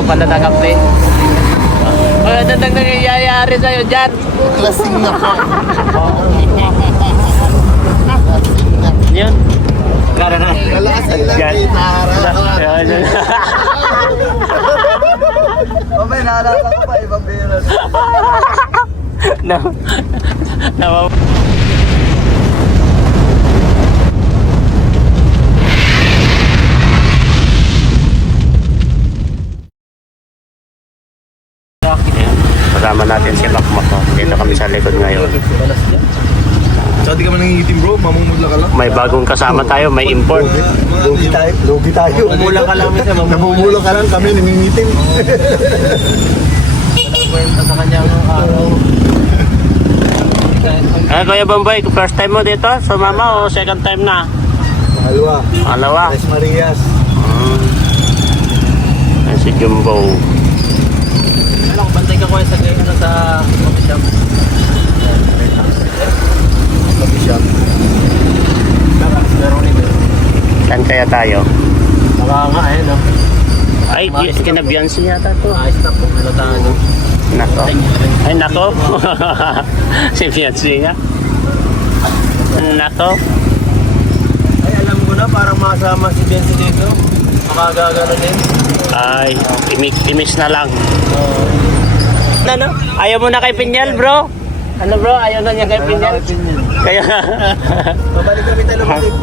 pa pala naka-play. Ano nang nangyayari sa'yo dyan? Lasing na po. Yun. Kara na. Kalasing lang Yan. kita. Yan. Mamay, naalala ko pa, ibang beras. No. Kasama natin si Makmak. Dito kami sa likod ngayon. So, di ka man nangingitim bro, mamumula ka lang. May bagong kasama tayo, may import. Lugi tayo. Lugi tayo. Namumula ka lang minsan, Namumula ka lang, kami nangingitim. Walang kwenta sa kanyang araw. Kuya Bomboy, first time mo dito? Sumama o second time na? Pangalawa. Pangalawa? Tres Marias. Ayan si Jumbo. Ano, bantay ka kuya sa coffee shop? Coffee shop. Saan kaya tayo? Baka nga eh, no? Ay, kinabiyansi yata to. Ayos na po, ano tayo. Nako. Ay, nako. Si Biansi nga. Nako. Ay, alam ko na, parang masama si Benzi dito. Makagagano din. Ay, timis na lang. Ano? Ayaw mo na kay Pinyal, bro? Ano, bro? Ayaw na niya kay Pinyal? Kaya... Babalik kami tayo balik.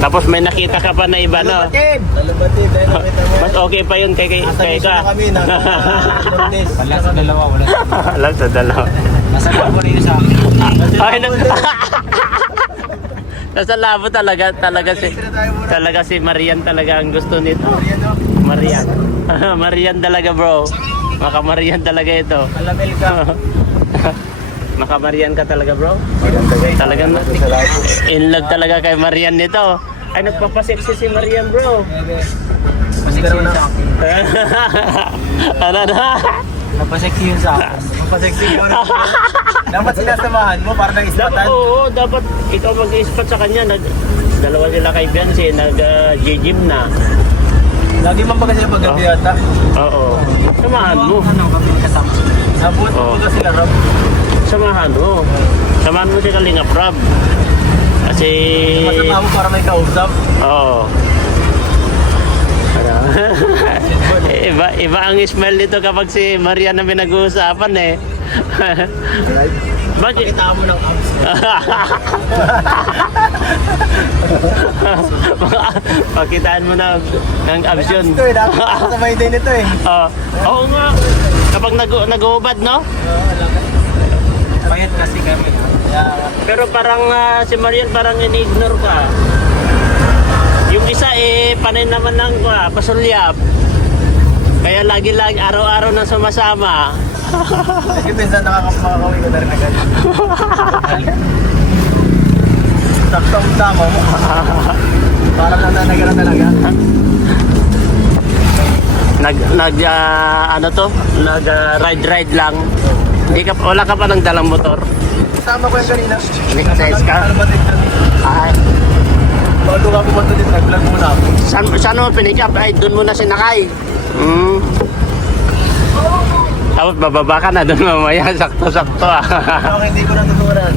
Tapos may nakita ka pa na iba, no? Talabatid, dahil nakita mo. Mas okay pa yun kay Nasa ka. na kami, nasa Wala sa dalawa, wala. Alam sa dalawa. Nasa labo rin sa Ay, nasa labo talaga si Marian talaga ang gusto nito. Marian. Marian talaga, bro. Maka Marian talaga ito. Alamel ka. Maka Marian ka talaga, bro. Talagang in love talaga kay Marian nito. Ay, nagpapaseksi si Marian, bro. Paseksi yun sa akin. Ano na? Napaseksi yun sa akin. Papaseksi mo na. Dapat sinasamahan mo para nang ispatan. Oo, dapat ikaw mag-ispat sa kanya. Dalawa sila kay Biancy, nag-gym na. Lagi man baga sila paggabi yata. Oo. Samahan mo. Ano, kami kasama. Nabuot mo baga sila, Rob. Samahan mo. Samahan mo si Kalinga Prab. Kasi... Masama mo para may kausap. Oo. Ano? iba ang smell nito kapag si Marian na pinag-uusapan eh. Bakit? Kita mo ng abs. Pakitaan mo na ng abs yun. Ito eh, dapat sabay din ito eh. Oo nga. Kapag nag-uubad, no? Payat kasi kami. Pero parang si Marian parang ini-ignore ka. Yung isa panay naman ng pasulyap. Kaya lagi-lagi araw-araw na sumasama. Sige, minsan makakawin ko na rin agad. Taktang-tama mo. Parang nananagara talaga. Ride lang. Wala ka pa ng dalang motor. Tama ko yung kanina. Nag-exercise ka? Ay. Bago ka pumunta dito, nag-vlog muna ako. Saan mo pinick up? Ay, doon muna sinakay. Tapos bababa ka na doon mamaya. Sakto-sakto ah. Okay, hindi ko natutunan.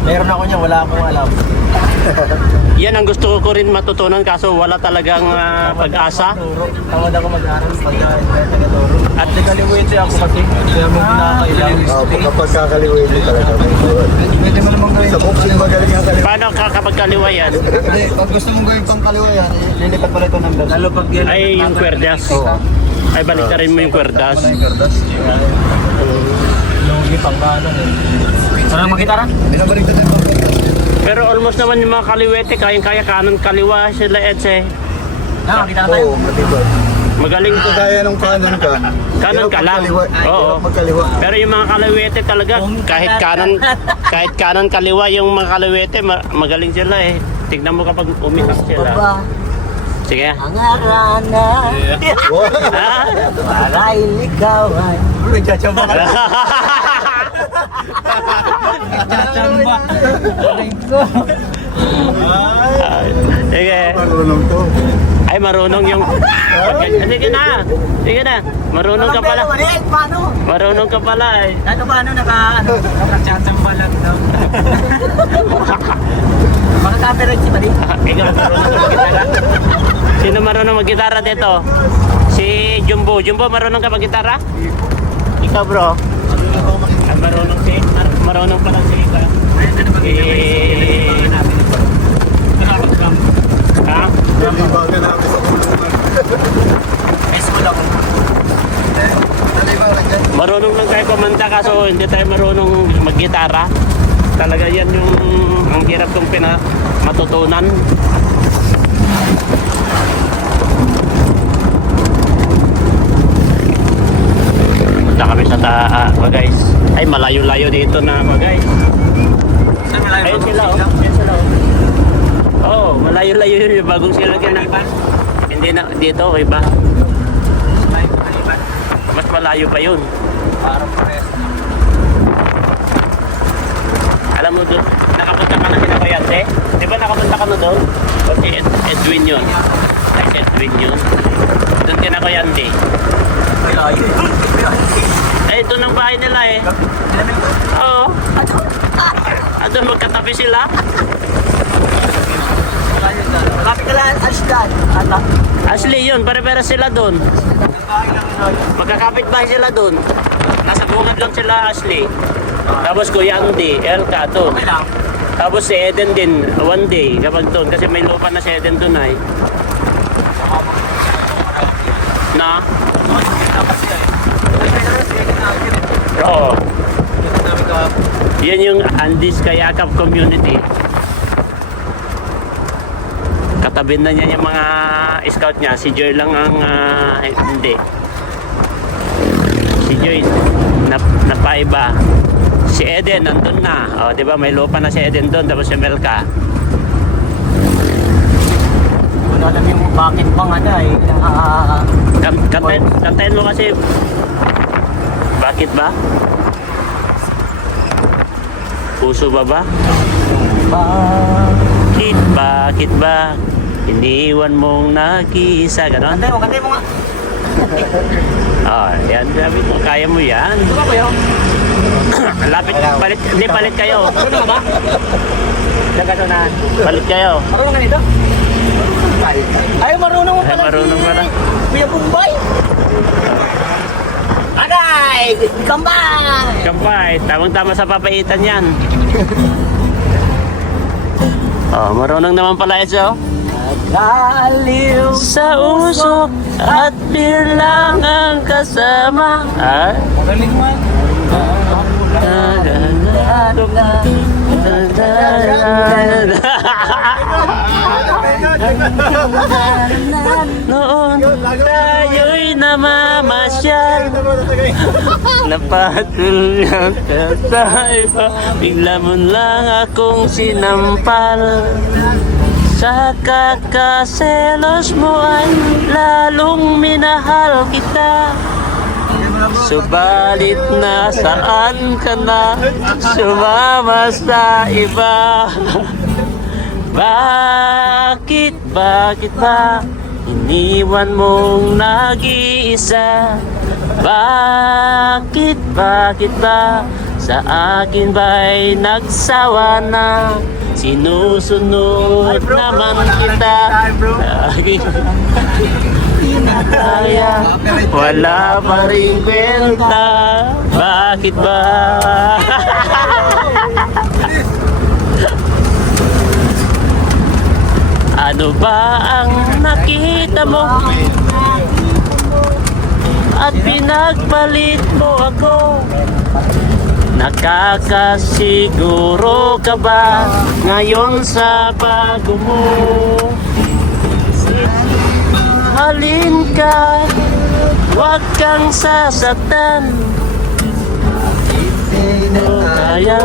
Meron ako niya, wala akong alam. Yan ang gusto ko rin matutunan kaso wala talagang pag-asa. Tawad ako mag-aaral pag-tagaturo. At nagkalimutin ako kasi. Kaya mo pinakailangan. Kapag kakalimutin talaga. Pwede mo naman gawin. Sa boxing magaling ang kalimutin. Paano ka kapag kaliwa yan? Pag gusto mong gawin pang kaliwa yan, lilipat pala ito ng dala. Lalo pag yan. Ay, yung kwerdas. Ay, balik ka rin mo yung kwerdas. Lugi pang kanan eh. Saan ang makita rin? Binabalik na din pang Pero almost naman yung mga kaliwete, kayang-kaya kanan kaliwa sila Edse. Makita na tayo. Oo, matibay. Magaling Kung kaya nung kanan ka, Kanan ka lang. Oo. magkaliwa. Pero yung mga kaliwete talaga, kahit kanan kaliwa yung mga kaliwete, magaling sila eh. Tignan mo kapag umikas sila. Sige. Ang arana para iligawan. Nagtsatsampa ka. Chachamba. Sige. Marunong to. Ay, marunong yung... Sige na. Sige na. Marunong ka pala. Paano? Marunong ka pala eh. Ano ba, nakachatsamba lang daw. Mga copyright si Buddy. Ikaw marunong mag-gitara? Sino marunong mag-gitara dito? Si Jumbo. Jumbo, marunong ka mag-gitara? Ikaw bro? Marunong pala si Ika. Ha? Nalibagan namin sa kulungan. Marunong lang tayo kumanta kaso hindi tayo marunong mag-gitara. Talaga yan yung ang hirap kong matutunan. Punta kami sa guys. Ay, malayo-layo dito na guys. Ayun sila oh. Ayun sila oh. Oh, malayo-layo yun yung bagong silagyan na iba. Hindi na, dito, iba. Mas malayo pa yun. Parang pares. Alam mo doon, nakapunta ka na sila Bayante? Di ba nakapunta ka na doon? Si Edwin yun. Ay, si Edwin yun. Doon ka na Bayante. Eh, ito ng bahay nila eh. Oo. At doon magkatabi sila. Malapit ka lang, Ashdod. Ashley yun, pare-pare sila doon. Magkakapit bahay sila doon. Nasa bungad lang sila Ashley. Tapos Kuya Andy, Elka doon. Tapos si Eden din, one day kapag doon. Kasi may lupa na si Eden doon ay. Na? Oo. Yan yung Andes Kayakap Community. Katabi na niya yung mga scout niya. Si Joy lang ang hindi. Si Joy napaiba. Si Eden nandun na. O, di ba may lupa na si Eden doon. Tapos si Melka. Wala alam yung bakit bang ano eh. Kantayin mo kasi. Bakit ba? Puso ba ba? Bakit ba? Iniwan mong nag-iisa, gano'n? Kantay mo nga. Oh, yan, sabi mo, kaya mo yan. Ito ba kayo? Lapit, palit kayo. Ano ba? Nagkatunan. Palit kayo. Marunong ka nito? Ay, marunong mo Ay, pala marunong pala. Kuya Bumbay. Aday! Kambay! Kampay, tamang-tama sa papaitan yan. Oh, marunong naman pala ito. Laliw Sa usok at birlang ang kasama. Ah? Magaling man. Noon tayo'y namamasyal, napatuloy sa iba, bigla mo lang akong sinampal. Sa kakaselos mo ay lalong minahal kita. Subalit nasaan ka na, sumama sa iba. Bakit ba iniwan mong nag-iisa? Bakit ba sa akin ba'y nagsawa na? Sinusunod naman kita. Kaya wala pa rin kwenta. Bakit ba? Ano ba ang nakita mo? At pinagpalit mo ako? Nakakasiguro ka ba ngayon sa bago mo? Halin ka, huwag kang sasaktan. Kaya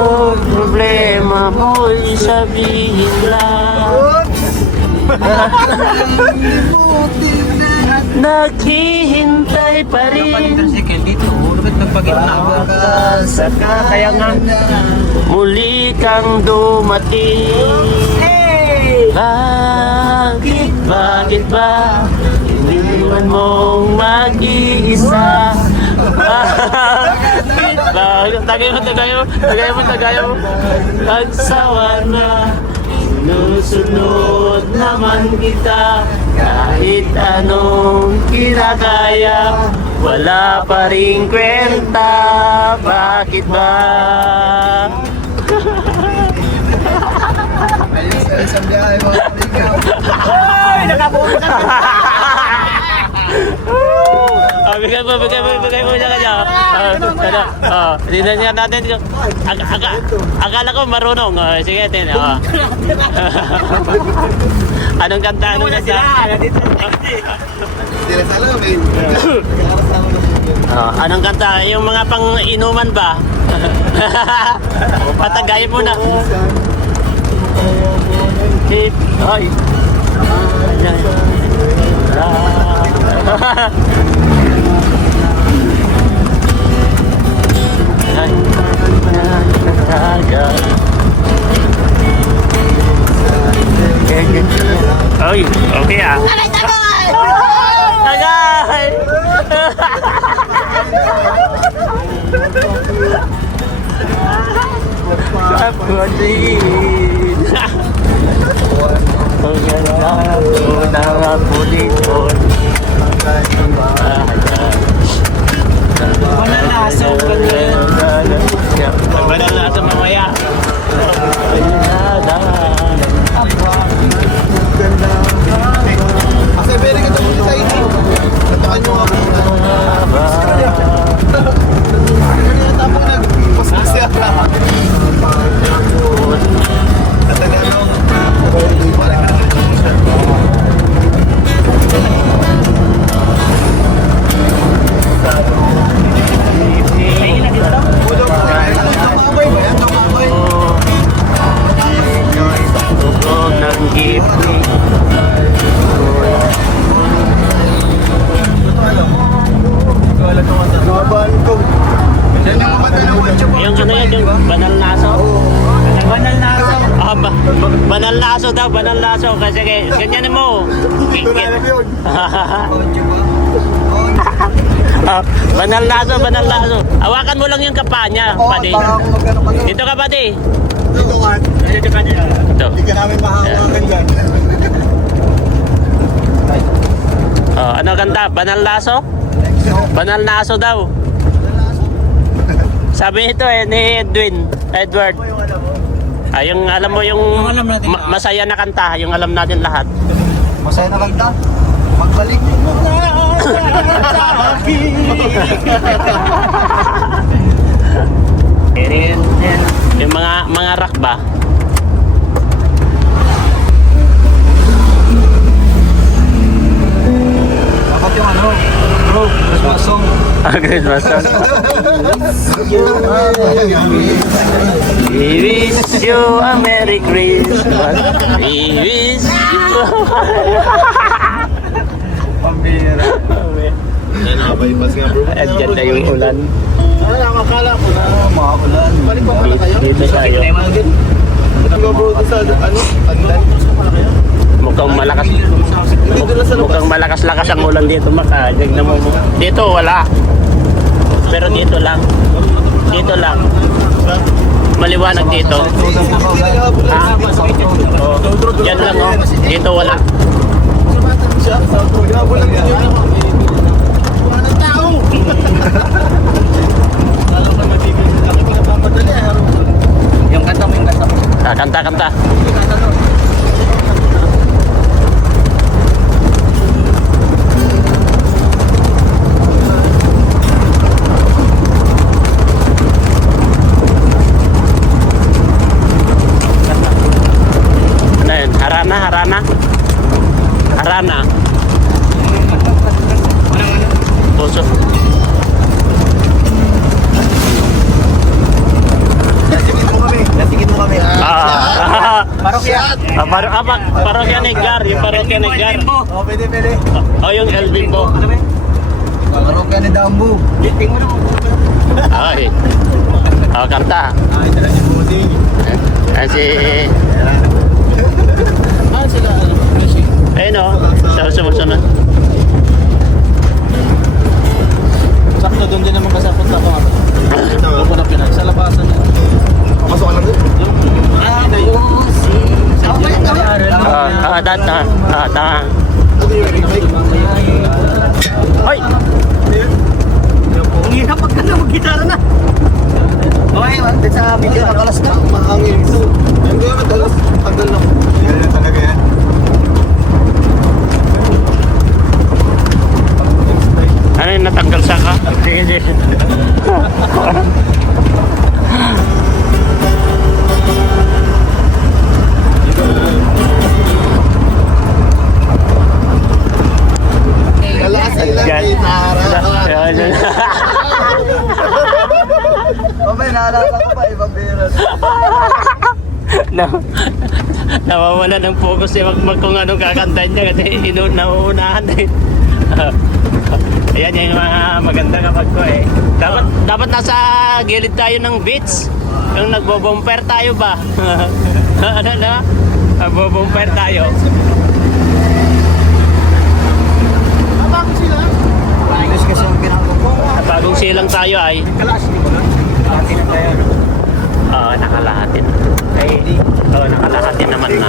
problema mo'y sabihin lang. Naghihintay pa rin. Kaya nga muli kang dumating. Hey! Bakit ba iniwan mong mag-iisa? Tagay mo. Nagsawa na, sinusunod naman kita. Kahit anong kinakaya, wala pa ring kwenta. Bakit ba? Ay, nakabuo ka. Bigay mo siya kanya. Tignan natin. Akala ko marunong. Sige, tin. Anong kanta? Anong kanta? Yung mga pang-inuman ba? Patagayin mo na. Ay. Ay, okay ah. Tagay! Kapunin! Manalaso mamaya. Kasi very ganda mo sa inyo. Katakan nyo ako. Tapos nag-paspas siya. Katakan nyo. Yung ano yan, yung banal na aso? Banal na aso. Banal na aso daw, banal na aso. Kasi ganyan mo. Banal na aso, banal na aso. Hawakan mo lang yung kapa niya, pati. Dito ka, pati. Dito ka. Ito. Hindi ka namin mahawakan dyan. Ano kanta? Banal na aso? Banal na aso daw. Sabi ito ni Edward. Yung alam mo yung masaya na kanta, yung alam natin lahat. Masaya na kanta. Magbalik mo na sa akin. Yung mga rock ba? Dapat yung ano, bro, Christmas song. Christmas song. We wish you a Merry Christmas. We wish you Pambira. Nakabay-bas nga bro. At ganda yung ulan. Nakakala ko na makakulan. Balik pa pala kayo? Dito tayo. Ito bro, sa ano? Andan? Mukhang malakas-lakas ang ulan dito, Maka. Tignan mo. Dito wala. Pero dito lang. Dito lang. Maliwanag dito. Yan lang oh. Dito wala. Yung kanta mo, yung kanta mo. Kanta. Ano yun? Harana. Puso. Nasigit mo kami. Parokya. Parokya Negar. Yung parokya Negar. Oh, pwede. Yung El Bimbo. Parokya ni Dambu. Ay. Kanta. Ay, dala niyo po. Si Ayun o, sa sumusunod. Sakto doon din naman kasapot na ako. Doon ko na pinag. Sa labasan niya. Pasok ka lang din. Tama. Hoy! Ang hirap pag na mag-gitara na. Okay, wala sa video nakalas na. Mahangin ito. Yung gaya madalas, tagal lang. Yan talaga yan. Ano yung natanggal sa ka? Kalasan lang Yan. kay Tara. Yan. Mamaya naalala ko pa, ibang bira. Nawawala ng focus eh kung anong kakantahin niya kasi nauunahan eh. Ayan yung mga maganda kapag ko eh. Dapat nasa gilid tayo ng beach. Yung nagbo-bumper tayo ba? Ano na? Nagbo-bumper tayo. Ayos kasi ang ginagawa. Bagong silang tayo ay. Kalas, di ba na? Dati na tayo. Nakalahati na. Nakalahati naman na.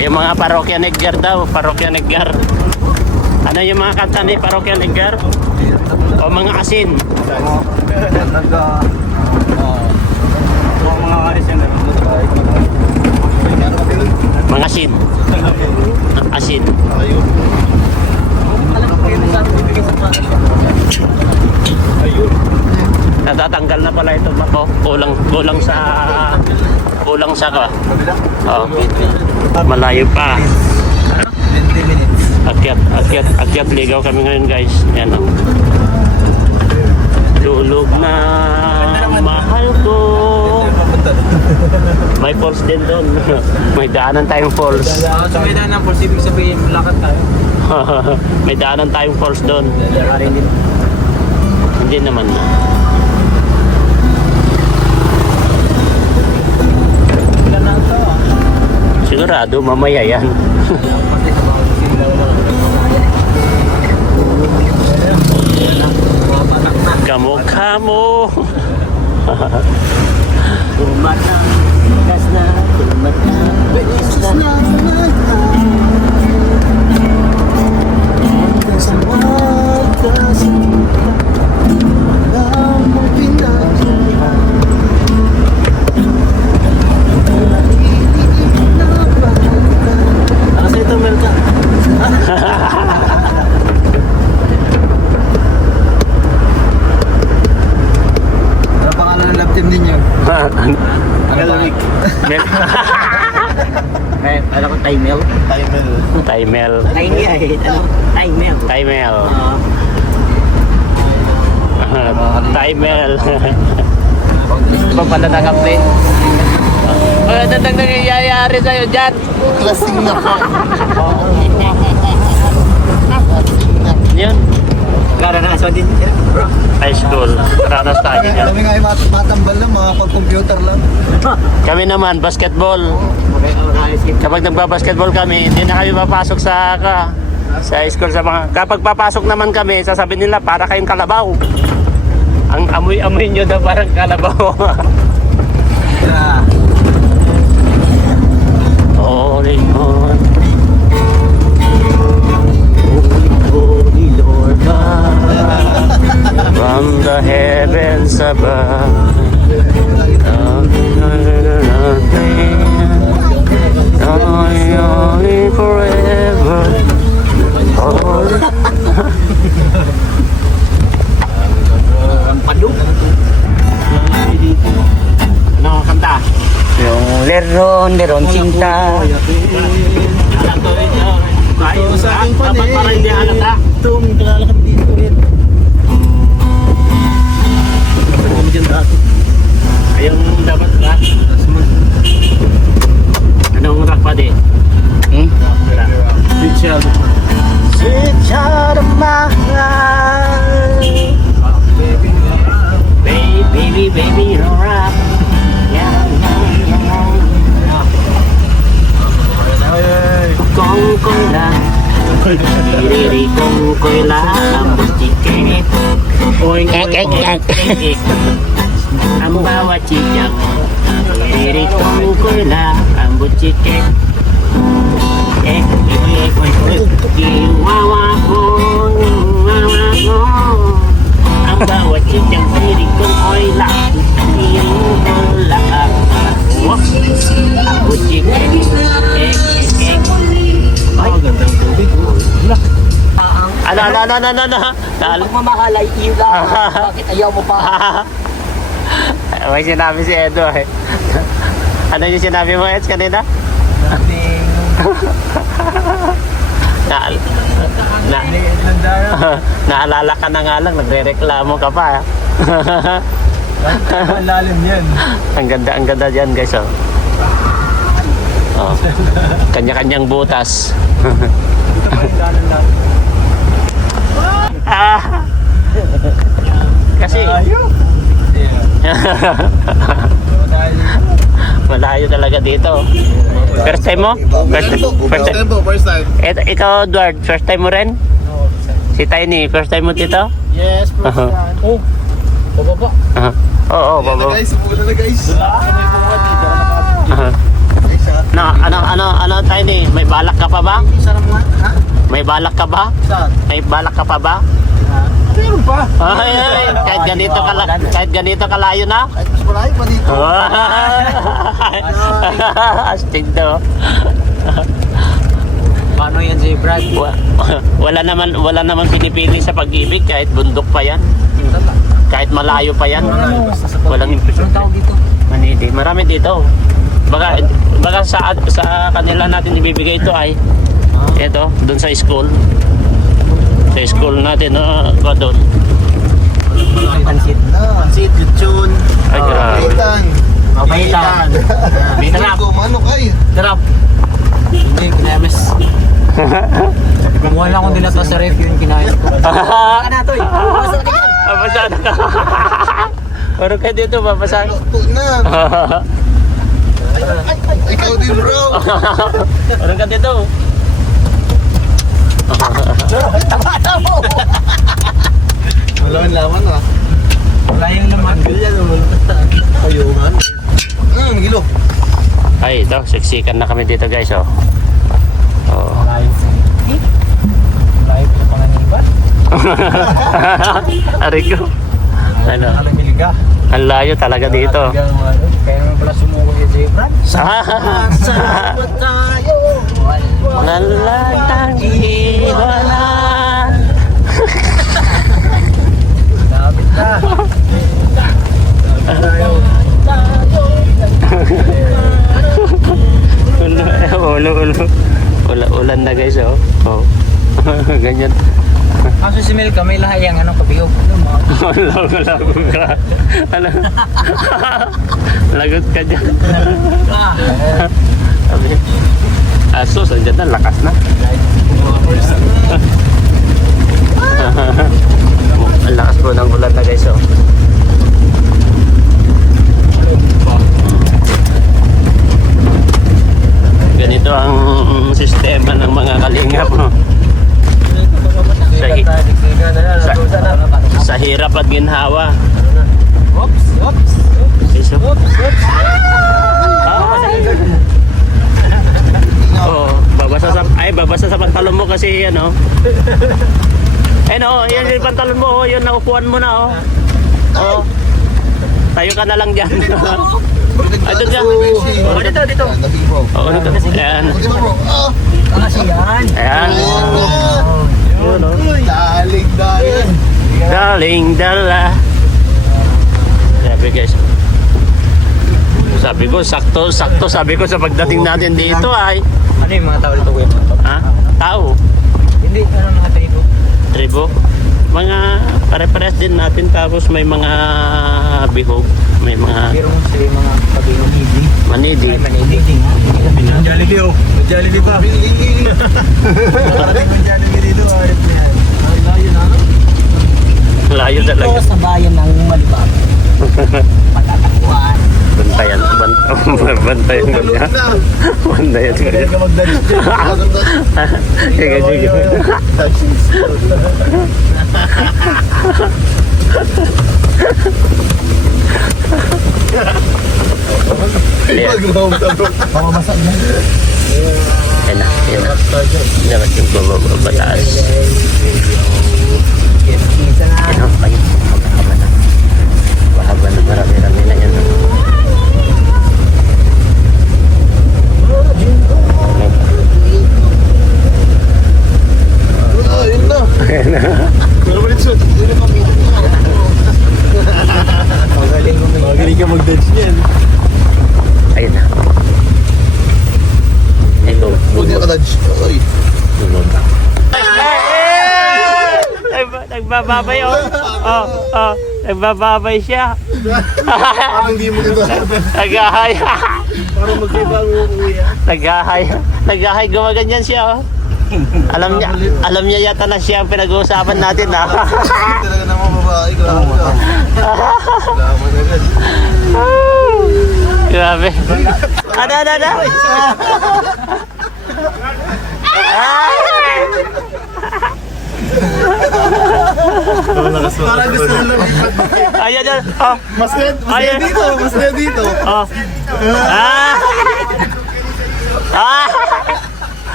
Yung mga parokya Neggar daw, parokya Neggar. Ano yung mga kanta ni parokya Neggar? O mga asin. Mga karis yan. Mga asin. Asin. Natatanggal na pala ito bako. Kulang sa ka. Oh. Malayo pa. 20 minutes. Akyat ligaw kami ngayon guys. Yan oh. Lulog na mahal ko. May falls din doon. May daanan tayong falls. Sa may daan ng force, ibig sabihin, lakad tayo. May daanan tayong falls doon. Lakarin din. Hindi naman. Ilan na ito? Sigurado mamaya yan. Kamukha mo. Tumatang, gas na, tumatang, bilis na. Sa wakas, alam mo pinatuloy. Kasi ito, Melka. Ano pangalan ng love team ninyo? Agalwig. Alam ko, Taimel. Taimel. Taimel. Taimel. Taimel. Taimel. Ba pala nakape? Ano nang nangyayari sa'yo dyan? Klaseng na pa. Yun. Karanasan din siya. High school. Ranas tayo dyan. Kami nga ay matambal lang, mga pag-computer lang. Kami naman, basketball. Kapag nagbabasketball kami, hindi na kami papasok sa high school sa mga. Kapag papasok naman kami, sasabihin nila para kayong kalabaw. Ang amoy-amoy nyo daw parang kalabaw. Holy Lord. Holy Lord God, from the heavens above. Only forever. Ano ang kanta? Yung leron cinta. Ito sa aking pan eh. Para hindi halata. Ito, may kalalakad dito rin. Kami dyan dati. Ayun dapat rock. Anong rock pa di? Sweet child. Sweet child of mine. sarap. Yan. Kongkoy lang. Diri kongkoy lang. Ambos chicken. Oink oink oink. Ang bawat chichak. Diri kongkoy lang. Ambos chicken. Chihuahua ko. Ang bawat chichak. Diri kongkoy lang. Chihuahua lang. Ambos chicken. Ay, gandang tubig. Ano? Pagmamahal ay iyo lang. Bakit ayaw mo pa? May sinabi si Edo eh. Ano yung sinabi mo, Eds, kanina? Nothing. Naalala ka na nga lang, nagre-reklamo ka pa. Ang lalim yan. Ang ganda dyan, guys. Oh. Oh. Kanya-kanyang butas. Ito pa yung dalan natin. Kasi Ayaw. malayo talaga dito. First time mo? First time. Ikaw, Edward, first time mo rin? Si Tiny, first time mo dito? Yes, first time. Oh, bababa. Oo, baba. Muna na guys. Ano, Tiny? May balak ka pa ba? Isa lang nga. Ha? May balak ka ba? Saan? May balak ka pa ba? Meron pa. Ay, kahit ganito kalayo na? Kahit mas malayo pa dito. Astig daw. Paano yan si Brad? Wala naman pinipili sa pag-ibig kahit bundok pa yan. Kahit malayo pa yan. Walang Anong tawag dito? manidi. Marami dito. Baka sa kanila natin ibibigay ito ay ito, doon sa school. Sa school natin, doon. Pansit. Pansit, lechon. Ay, grabe. Mabaitan. Sarap. Ano kay? Sarap. Hindi, kinayamis. Gumawa lang akong dilato sa ref yung kinain ko. Baka na to eh. Basta ka dyan. Papasada ka. Puro ka dito, papasada. Luto na. Ikaw din bro. Puro ka dito. Wala ang laman ah. Wala yung naman. Ganyan naman. Ayungan. Magilo. Ay, ito, siksikan na kami dito, guys, oh. Oh. Layo ko pa nga iba. Aray ko. Ano? Alam miliga. Ang layo talaga dito. Kaya naman pala sumuko yung si Brad. Salamat tayo. Walang iwanan. Lapit na. Ulan na, guys, oh. Oh. Ganyan. Kaso si Mel ka, may lahayang anong kabihog. Lago ka. Ano? Lagot ka dyan. Asos, andyan na, lakas na. Ang lakas po ng ulan na, guys, oh. Ganito ang sistema ng mga kalingap, no? Sa hirap at ginhawa. Oops, oops. Iso. Oh, babasa sa pantalon mo kasi ano. No, yan yung pantalon mo, oh, yun naupuan mo na, oh. Oh. Tayo ka na lang diyan. Ay, doon dyan. Oh, dito. Oo, dito. Ayan. Kasi yan. Ayan. Yun, oh. Daling. Daling dala. Sabi, guys. Sabi ko, sakto sabi ko sa pagdating natin dito ay. Ano yung mga tao dito, kuya? Ha? Tao. Hindi, ano mga tribo? Tribo. Mga pare-pares din natin, tapos may mga bihog, may mga Pero mo sila yung mga kabihog. manidi. Ay, manili. Ang Jollibee oh. Ang Jollibee pa. Parating ang Jollibee dito. Ayop na yan. Ay, layo na. Layo talaga. Ito sa bayan ng Malibag. Pagkatakuan. Nagbantay yung kanya. Bantay yung kanya. Ka mag-dodge. Sige, sige. Pamamasak na. Yan na, yan na. Dapat yung bumaba pataas. Yan o, ayun. Mahaba na. Mahaba na, marami-rami na yan. Ayun na. Ayan na. Pero ulit shoot. Magaling ka mag-dodge niyan. Ayun na. Ito, Huwag niya ka-dodge. Ay. bumaba. Nagbababay oh. Oh. Nagbababay siya. Parang di mo ito. Nagahay. Parang mag-iba ang uuwi. Nagahay, gumaganyan siya oh. Alam niya yata na siya ang pinag-uusapan natin ha. Talaga namang babae. Grabe ka. Salamat agad. Grabe. Ada. Parang gusto nang lumipat. Ayan na. Oh. Mas Ayun. dito. Mas dito. Oh.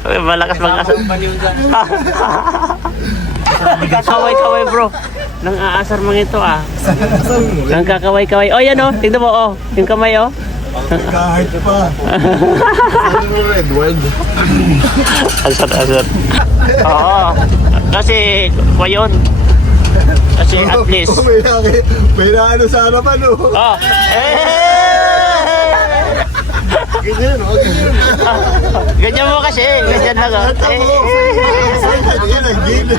Ay, malakas mag-asar. Kaway-kaway bro. Nang aasar mga ito ah. Nang kakaway-kaway. Oh yan oh. Tignan mo oh. Yung kamay oh. Kahit pa. Ano mo Edward? Asar. Oo. Kasi kwayon. Kasi at least. May ano sa harapan oh. Oh. Ganyan oh. Ganyan. Ganyan mo kasi. Ganyan lang oh. Yan ang game.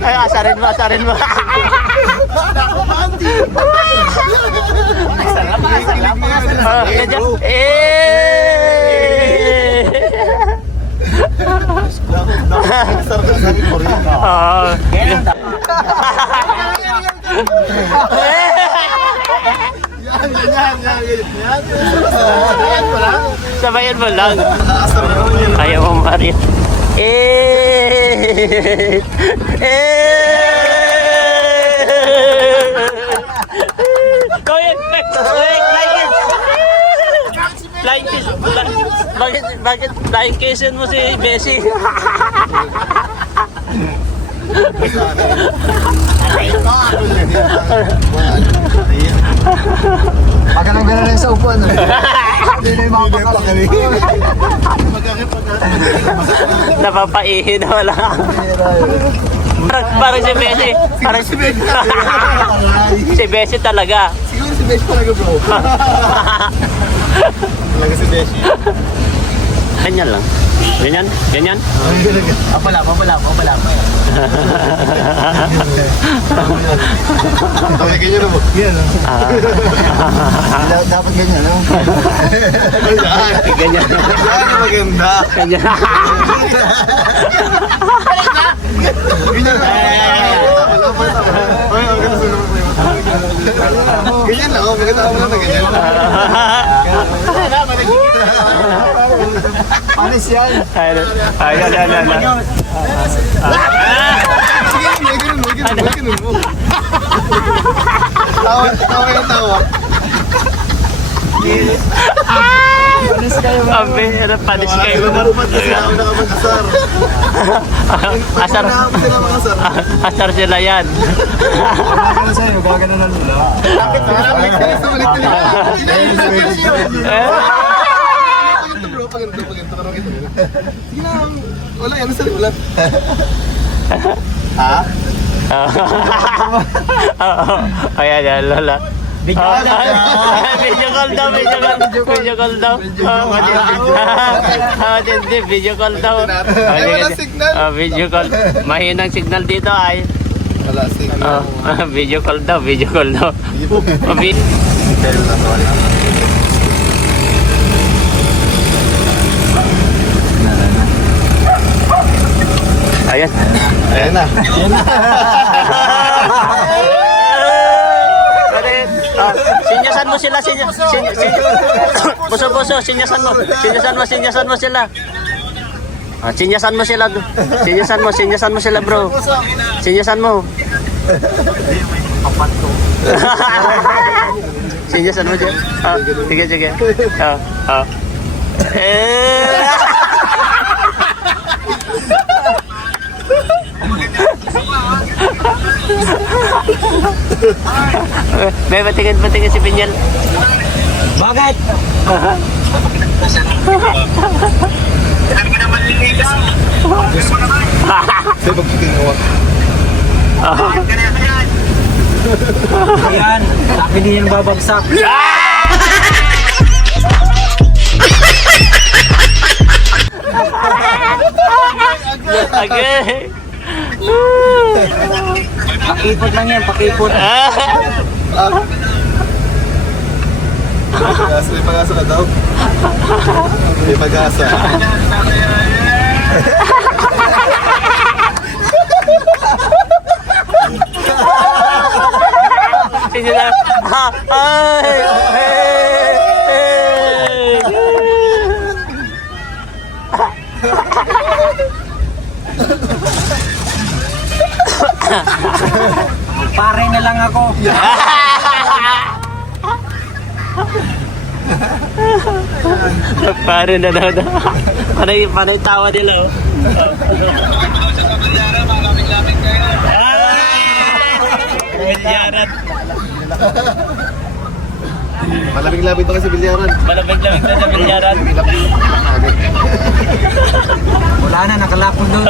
Ay, asarin mo. Ganyan. Sabayan mo lang. Ayaw mo Mario. Bakit flying kissin mo si Bessie? Pagka nang gano'n sa upuan. Hindi na yung makapakali. Napapaihi na wala. Parang si Bessie. Parang si Bessie. Si Bessie talaga. Siguro si Beshi talaga bro. Talaga si Beshi. Ganyan lang. Ganyan. Papala. Okay, ganyan mo. Yan oh. Dapat ganyan no? Ganyan. Yan ang maganda. Ganyan. Ganyan lang, maganda ako lang na ganyan. Panis yan. Ayan. Sige, may ganun mo. Tawa yung tawa. Abe, panis kayo. Dapat kasi ako nakapag-asar. Asar. Sila mag-asar. Asar sila yan. Gagano sa'yo, gagano na nila. Bakit? Paganda. Sige na, wala yan, nasa wala. Ha? Ayan, lola. Video call daw. Video call daw. Video call daw. Wala signal. Video call. Mahinang signal dito ay. Wala signal. Video call daw. Ayan. Ayan na. Sinyasan mo sila, buso, sinyasan mo sila. Sinyasan mo sila. Sinyasan mo sila, bro. Sinyasan mo. Sinyasan mo dyan. Sige. May patingin si Pinyal. Bakit? Sa'yo magkikinawa. Ayan, sabi din yung babagsak. Okay. Pakipot lang yan, pakipot. May pag-asa ka daw. May pag-asa. Sige na. Pare na lang ako. Pare na daw. Panay tawa nila. Oh. Bilyaran. Malamig-labig to kasi bilyaran. Malamig-lamig na sa bilyaran. Wala na, nakalapon doon.